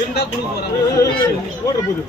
இருந்தா கொடுக்க போற போகுது.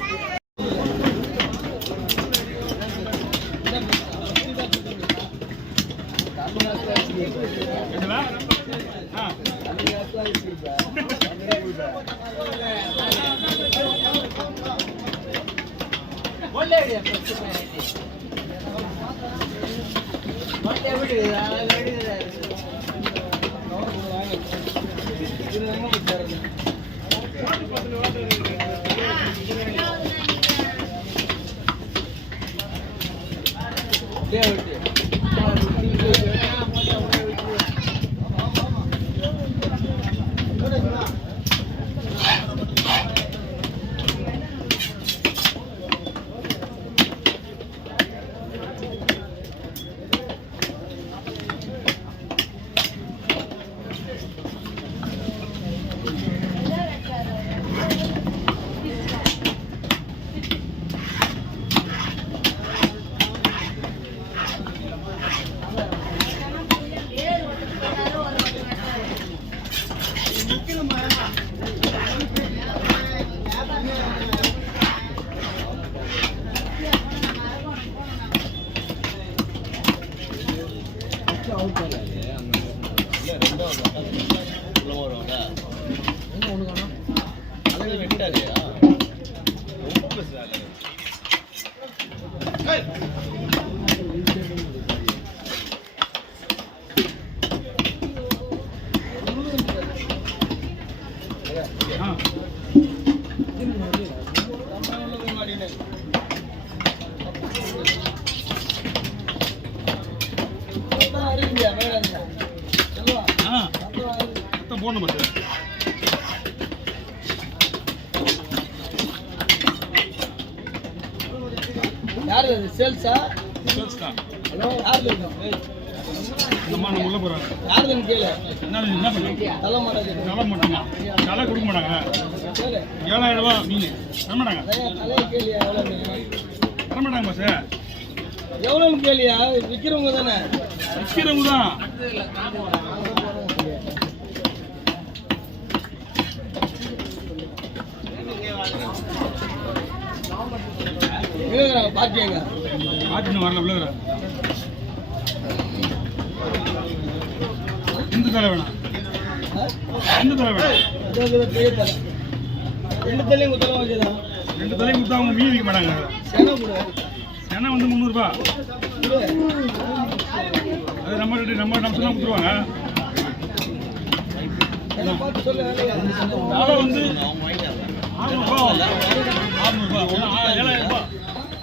யாரு சேல்ஸா? சேல்ஸ் தான். ஹலோ, யாரு இந்த அம்மா நம்ம உள்ள போறாங்க. யாருன்னு கேளு. என்ன பண்ணுங்க? தலை மாட்டாங்க. தலை மாட்டாங்க. தலை கொடுக்க மாட்டாங்க. 7000 ரூபாய் மீன் தர மாட்டாங்க. தலையை கேளியா எவ்வளோ? தர மாட்டாங்க பாஸ். எவ்வளோன்னு கேளியா? விற்கிறவங்க தானே? விற்கிறவங்க தான். பாட்டியாங்க பாட்டின்னு வரல விழுகிறாங்க. எந்த தலை வேணாம்? எந்த தலை வேணாம்? பெரிய தலை. 2 தலையும் குத்தலாம் வச்சுதான். 2 தலையும் கொடுத்தா அவங்க மீன் விற்க மாட்டாங்க. செனை கூட செனை வந்து 300 ரூபா. அது நம்ம சொன்னா கொடுத்துருவாங்க. தலை வந்து 600 ரூபா. 7000 ரூபா.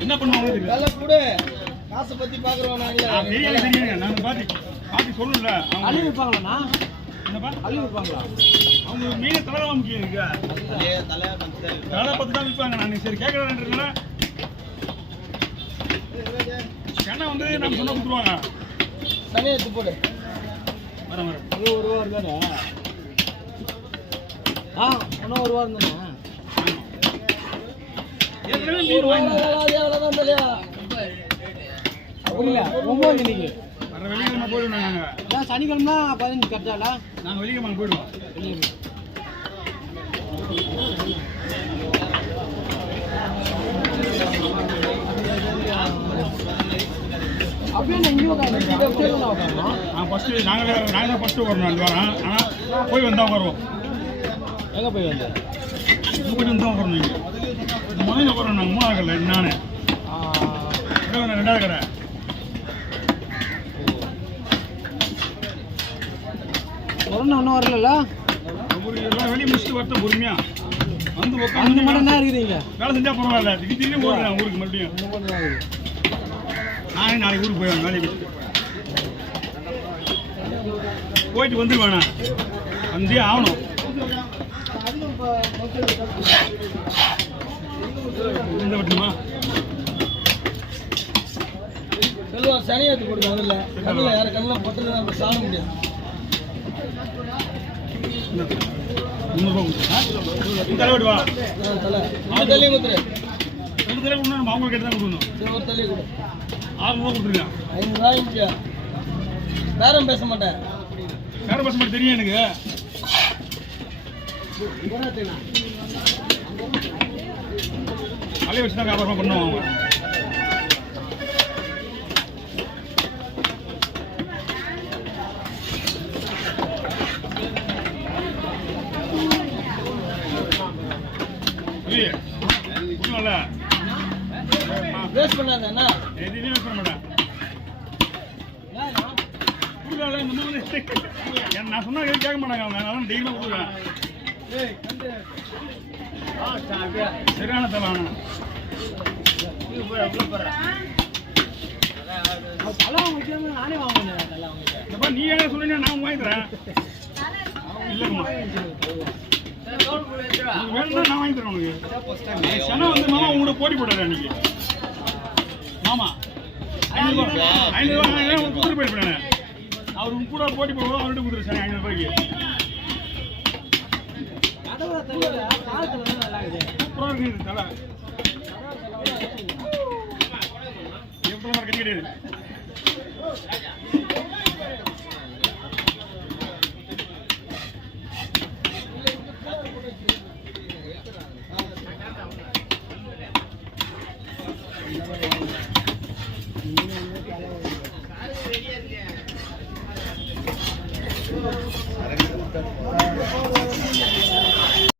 என்ன பண்ணுவாங்க வேலை கூட காசை பத்தி பாக்குறோம். தெரியுங்க. நாங்கள் பாட்டி சொல்லணும்ல. அள்ளி விற்பாங்களாண்ணா? என்னப்பா அள்ளி விற்பாங்களா? அவங்க மீனை தலை தான் முக்கியம் இருக்கு. தலை 10 தான் விற்பாங்க. நான் சரி கேட்கறேன்றதுனால சென்னை வந்து நம்ம சொன்ன கொடுத்துருவாங்க. சனியை எடுத்து போடு. வரேன் 1 ரூபா இருந்தானே. இன்னும் 1 ரூபா இருந்தானே. எவ்வளோதான் தலையா? புரியல. 9 இன்னைக்கு வர வெள்ளிக்கிழமை போயிடுவோம். நாங்கள் சனிக்கிழமை 15 கரெக்டால. நாங்கள் வெள்ளிக்கிழமை போயிடுவோம். அப்படியே எங்கேயும் உட்காந்து ஃபஸ்ட்டு நாங்கள் தான் ஃபஸ்ட்டு வரணும் 2 வாரம். ஆனால் போய் வந்தால் வருவோம். எங்கே போய் வந்தேன்? போயிட்டு வந்து தான் வரணும். நீங்கள் இந்த முதல்ல போகிறோம். நாங்கள் 3ஆவது கடை. நான் 2ஆவது கடை. கொரோனா ஒன்றும் வரல. வெளியே முடிச்சுட்டு வரட்டும் பொறுமையா வந்து உட்காந்து மட்டும் தான் இருக்கிறீங்க. வேலை செஞ்சா பரவாயில்ல. திடீர்னு போடுறேன் ஊருக்கு மறுபடியும். நானே நாளைக்கு ஊருக்கு போயிடுவேன். வேலையை போயிட்டு வந்துடுவேண்ணா. வந்தே ஆகணும். இந்த மட்டுமா செல்வம் சனியாத்து கொடுங்க. அதில் கண்ணில் யாரும் கண்ணில் பட்டது நம்ம சாட முடியாது. 300 ரூபா தலை வா. தலையும் கொடுத்துரு. 2 தலை கொடுக்கணும். நம்ம அவங்க கேட்டு தான் கொடுக்கணும். ஒரு தலையை கொடு. 600 ரூபா கொடுத்துருக்கேன். 500 ரூபாய்க்கு பேரம் பேச மாட்டேன். பேரம் பேச மாட்டேன் தெரியும் எனக்கு. அலைய வச்சு தான் வியாபாரமா பண்ணுவாங்க. வேஸ்ட் பண்ணாத அண்ணா. எதுவுமே வேஸ்ட் பண்ண மாட்டேன். கொடுக்கல இந்த மாதிரி நான் சொன்னா கேட்க மாட்டாங்க அவங்க. அதனால டெய்லியும் கொடுக்குறேன். சரியான தலை நானே வாங்கினேன். நீ என்ன சொல்லுங்க நான் வாங்கி தரேன். இல்லைங்கம்மா வேணும்னா நான் வாங்கி தரேன் உனக்கு. சென்னை வந்து மாமா உங்களோட போட்டி போட்டாரு அன்னைக்கு. மாமா 500 ரூபா கொடுத்துட்டு போயிருப்பேன். அவர் கூட போட்டி போடுவோம். அவர்கிட்ட கொடுத்துரு சார் 500 ரூபாய்க்கு. சூப்பராக இருக்குது தலை. எப்படி கட்டி கிடையாது.